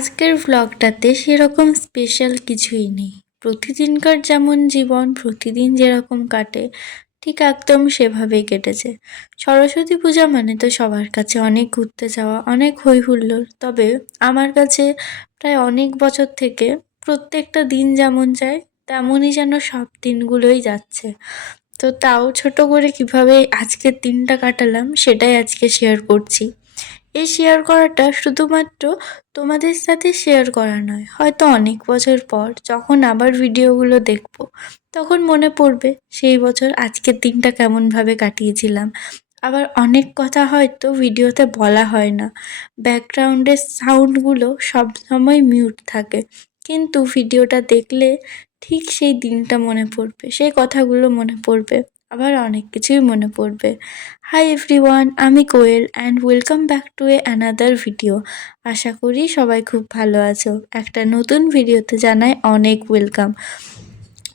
আজকের ভ্লগটাতে সেরকম স্পেশাল কিছুই নেই। প্রতিদিনকার যেমন জীবন, প্রতিদিন যেরকম কাটে, ঠিক একদম সেভাবেই কেটেছে। সরস্বতী পূজা মানে তো সবার কাছে অনেক ঘুরতে যাওয়া, অনেক হই হুল্লোড় তবে আমার কাছে প্রায় অনেক বছর থেকে প্রত্যেকটা দিন যেমন যায়, তেমনই যেন সব দিনগুলোই যাচ্ছে। তো তাও ছোট করে কীভাবে আজকের দিনটা কাটালাম, সেটাই আজকে শেয়ার করছি। এই শেয়ার করাটা শুধুমাত্র তোমাদের সাথে শেয়ার করা নয়, হয়তো অনেক বছর পর যখন আবার ভিডিওগুলো দেখব, তখন মনে পড়বে সেই বছর আজকের দিনটা কেমনভাবে কাটিয়েছিলাম। আবার অনেক কথা হয়তো ভিডিওতে বলা হয় না। ব্যাকগ্রাউন্ডের সাউন্ডগুলো সবসময় মিউট থাকে। কিন্তু ভিডিওটা দেখলে ঠিক সেই দিনটা মনে পড়বে, সেই কথাগুলো মনে পড়বে। আবার অনেক কিছুই মনে পড়বে। হাই এভরি ওয়ান আমি Koel and welcome back to a another video আশা করি সবাই খুব ভালো আছো। একটা নতুন ভিডিওতে জানাই অনেক ওয়েলকাম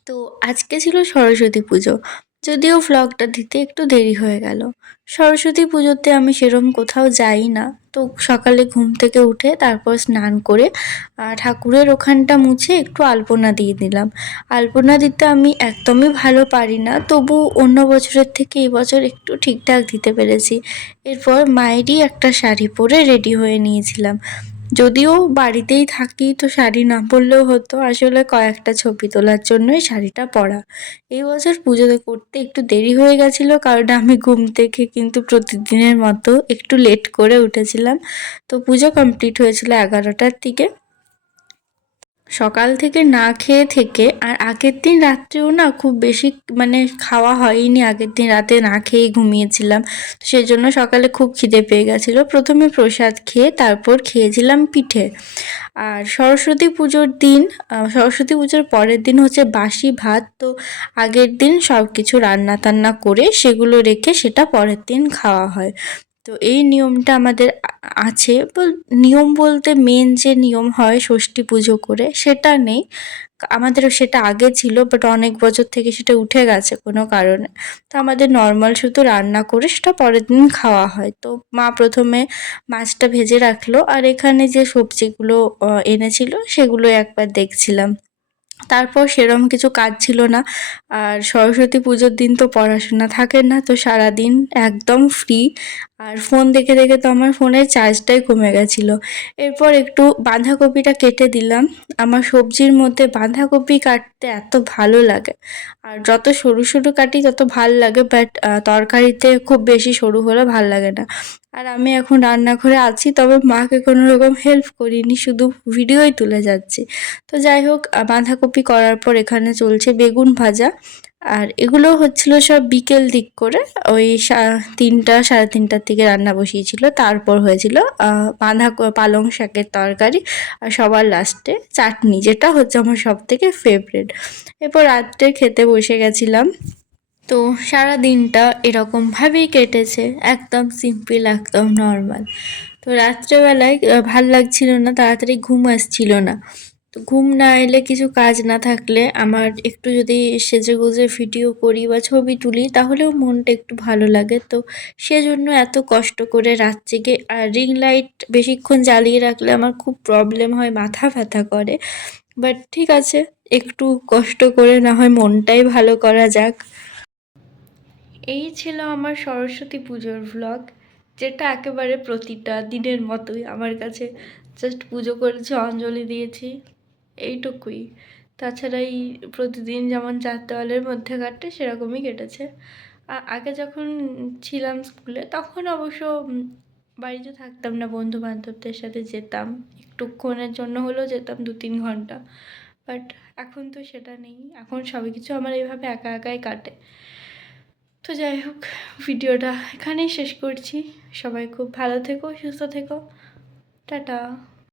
তো আজকে ছিল সরস্বতী পুজো। যদিও ভ্লগটা দিতে একটু দেরি হয়ে গেল। সরস্বতী পুজোতে আমি সেরম কোথাও যাই না। তো সকালে ঘুম থেকে উঠে তারপর স্নান করে ঠাকুরের ওখানটা মুছে একটু আলপনা দিয়ে দিলাম আলপনা দিতে আমি একদমই ভালো পারি না, তবু অন্য বছরের থেকে এই বছর একটু ঠিকঠাক দিতে পেরেছি। এরপর মায়েরই একটা শাড়ি পরে রেডি হয়ে নিয়েছিলাম। যদিও বাড়িতেই থাকি, তো শাড়ি না পরলেও হতো। আসলে কয়েকটা ছবি তোলার জন্যই শাড়িটা পরা। এই বছর পুজোতে করতে একটু দেরি হয়ে গেছিল, কারণ আমি ঘুম থেকে কিন্তু প্রতিদিনের মতো একটু লেট করে উঠেছিলাম। তো পুজো কমপ্লিট হয়েছিল এগারোটার দিকে। সকাল থেকে না খেয়ে থেকে আর আগের দিন রাত্রেও না খুব বেশি মানে খাওয়া হয়নি। আগের দিন রাতে না খেয়ে ঘুমিয়েছিলাম। তো সেই জন্য সকালে খুব খিদে পেয়ে গেছিল। প্রথমে প্রসাদ খেয়ে তারপর খেয়েছিলাম পিঠে। আর সরস্বতী পুজোর দিন সরস্বতী পুজোর পরের দিন হচ্ছে বাসি ভাত। তো আগের দিন সব কিছু রান্না টান্না করে সেগুলো রেখে সেটা পরের দিন খাওয়া হয়। তো এই নিয়মটা আমাদের আছে। নিয়ম বলতে মেন যে নিয়ম হয় ষষ্ঠী পুজো করে, সেটা নেই। আমাদেরও সেটা আগে ছিল বাট অনেক বছর থেকে সেটা উঠে গেছে কোনো কারণে। তো আমাদের নর্মাল শুধু রান্না করে সেটা পরের দিন খাওয়া হয়। তো মা প্রথমে মাছটা ভেজে রাখল, আর এখানে যে সবজিগুলো এনেছিল সেগুলো একবার দেখছিলাম। তারপর সেরম কিছু কাজ ছিল না। আর সরস্বতী পুজোর দিন তো পড়াশোনা থাকে না, তো সারাদিন একদম ফ্রি আর ফোন দেখে দেখে তো আমার ফোনের চার্জটাই কমে গেছিল। এরপর একটু বাঁধাকপিটা কেটে দিলাম। আমার সবজির মধ্যে বাঁধাকপি কাটতে এত ভালো লাগে। আর যত সরু সরু কাটি তত ভালো লাগে বাট তরকারিতে খুব বেশি সরু হলে ভালো লাগে না। আর আমি এখন রান্নাঘরে আছি, তবে মাকে কোনো রকম হেল্প করিনি, শুধু ভিডিওই তুলে যাচ্ছি। তো যাই হোক বাঁধাকপি করার পর এখানে চলছে বেগুন ভাজা। আর এগুলো হচ্ছিল সব বিকেল দিক করে, ওই তিনটা, সাড়ে তিনটার থেকে রান্না বসিয়েছিল। তারপর হয়েছিল বাঁধা পালং শাকের তরকারি আর সবার লাস্টে চাটনি, যেটা হচ্ছে আমার সব থেকে ফেভারেট এরপর রাত্রে খেতে বসে গেছিলাম। তো সারা দিনটা এরকমভাবেই কেটেছে, একদম সিম্পল একদম নর্মাল তো রাত্রেবেলায় ভালো লাগছিল না, তাড়াতাড়ি ঘুম আসছিল না। তো ঘুম না এলে কিছু কাজ না থাকলে আমার একটু যদি সেজে গুজে ভিডিও করি বা ছবি তুলি, তাহলেও মনটা একটু ভালো লাগে। তো সেজন্য এত কষ্ট করে রাত আর রিং লাইট বেশিক্ষণ জ্বালিয়ে রাখলে আমার খুব প্রবলেম হয়, মাথা ব্যথা করে। বাট ঠিক আছে, একটু কষ্ট করে না হয় মনটাই ভালো করা যাক। এই ছিল আমার সরস্বতী পুজোর ভ্লগ যেটা একেবারে প্রতিটা দিনের মতোই। আমার কাছে জাস্ট পুজো করেছি, অঞ্জলি দিয়েছি। এইটুকুই। তাছাড়া এই প্রতিদিন যেমন চার দেওয়ালের মধ্যে কাটে সেরকমই কেটেছে। আগে যখন ছিলাম স্কুলে তখন অবশ্য বাড়িতে থাকতাম না বন্ধু বান্ধবদের সাথে যেতাম। একটুক্ষণের জন্য হলেও যেতাম দু তিন ঘণ্টা। বাট এখন তো সেটা নেই। এখন সবই কিছু আমার এইভাবে একা একাই কাটে। তো যাই হোক, ভিডিওটা এখানেই শেষ করছি। সবাই খুব ভালো থেকো, সুস্থ থেকো। টাটা।